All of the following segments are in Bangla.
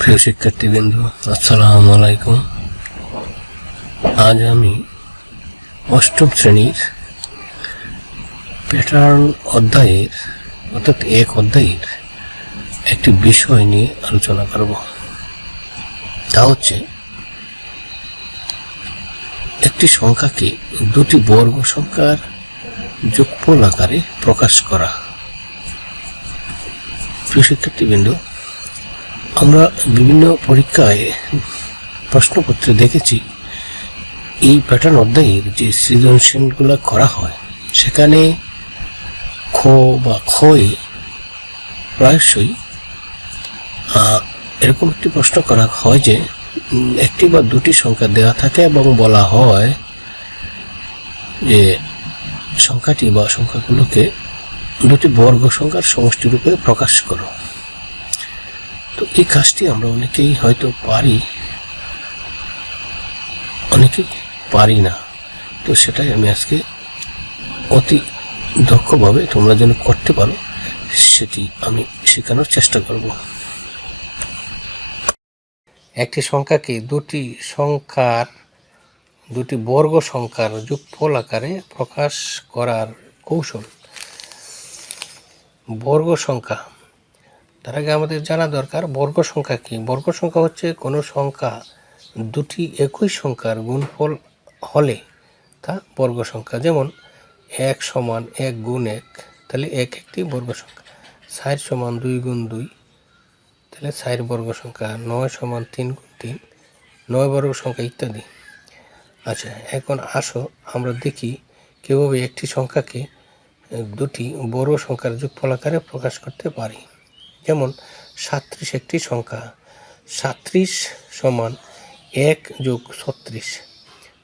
প্রিয় শিক্ষার্থীবৃন্দ, আসসালামু আলাইকুম। আজ আমি অষ্টম শ্রেণীর প্যাটার্ন অধ্যায়ের অর্থাৎ এক অধ্যায়ের একটি বিষয় নিয়ে আলোচনা করব। তা হচ্ছে একটি সংখ্যাকে দুটি বর্গ সংখ্যার যোগফল আকারে প্রকাশ করা। প্রিয় শিক্ষার্থীবৃন্দ, আমরা বিভিন্ন পরীক্ষায় প্রশ্নপত্রে দেখেছি এই প্যাটার্ন অধ্যায়ের যে সৃজনশীলগুলো করা হয় সেখানে খ বা খয়ে প্রায়শই এরকম একটি প্রশ্ন করা হয় যে একটি বা দুটি সংখ্যা দেওয়া থাকে এবং বলা হয় যে সংখ্যাটি বা সংখ্যাগুলোকে দুটি বর্গ সংখ্যার সমষ্টি রূপে প্রকাশ করো। তো এই কাজটি আমরা অনেকেই হয়তো পারি, অনেকেই পারি না। তো সেটাই আমি আজকে অতি দক্ষভাবে তোমরা যেন করতে পারো সেটি আমি শেখানোর চেষ্টা করব। একটি সংখ্যাকে দুটি বর্গ সংখ্যার যোগফল আকারে প্রকাশ করার কৌশল। বর্গ সংখ্যা, তার আগে আমাদের জানা দরকার বর্গ সংখ্যা কি। বর্গ সংখ্যা হচ্ছে কোনো সংখ্যা দুটি একই সংখ্যার গুণফল হলে তা বর্গ সংখ্যা। যেমন 1 সমান 1 গুণ 1, তাহলে 1 একটি বর্গ সংখ্যা। 4 সমান 2 গুণ 2, তাহলে 4 বর্গ সংখ্যা। 9 সমান 3 গুণ 3, 9 বর্গ সংখ্যা ইত্যাদি। আচ্ছা, এখন আসো আমরা দেখি কীভাবে একটি সংখ্যাকে দুটি বর্গ সংখ্যার যোগফল আকারে প্রকাশ করতে পারি। যেমন 37 একটি সংখ্যা। 37 সমান 1 যোগ 36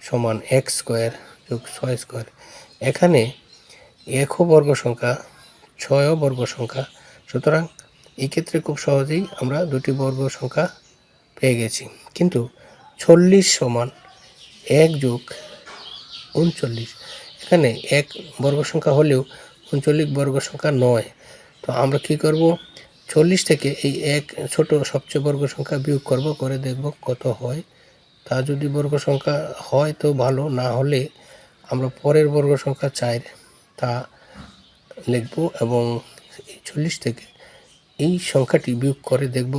সমান x স্কোয়ার যোগ 6 স্কোয়ার। এখানে 1ও বর্গ সংখ্যা, 6ও বর্গ সংখ্যা, সুতরাং এই ক্ষেত্রে খুব সহজেই আমরা দুটি বর্গ সংখ্যা পেয়ে গেছি। কিন্তু 40 সমান 1 যোগ 39, এখানে 1 বর্গ সংখ্যা হলেও 39 বর্গ সংখ্যা নয়। তো আমরা কি করব, 40 থেকে এই 1 ছোট সবচেয়ে বর্গ সংখ্যা বিয়োগ করব, করে দেখব কত হয়। তা যদি বর্গ সংখ্যা হয় তো ভালো, না হলে আমরা পরের বর্গ সংখ্যা 4 তা লিখব এবং 40 থেকে এই সংখ্যাটি বিয়োগ করে দেখব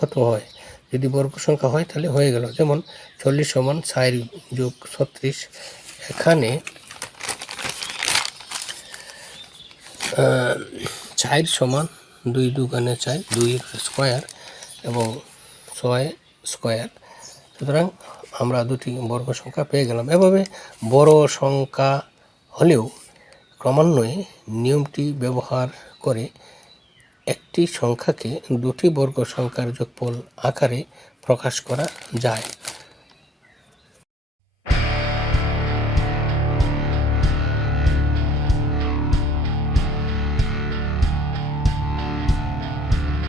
কত হয়। যদি বর্গ সংখ্যা হয় তাহলে হয়ে গেল। যেমন 40 সমান 4 যোগ 36, এখানে 4 সমান 2 দুগুণে 4, 2 স্কোয়ার এবং 6 স্কোয়ার। সুতরাং আমরা দুটি বর্গ সংখ্যা পেয়ে গেলাম। এভাবে বড় সংখ্যা হলেও ক্রমান্বয়ে নিয়মটি ব্যবহার করে একটি সংখ্যাকে দুটি বর্গ সংখ্যার যোগফল আকারে প্রকাশ করা যায়।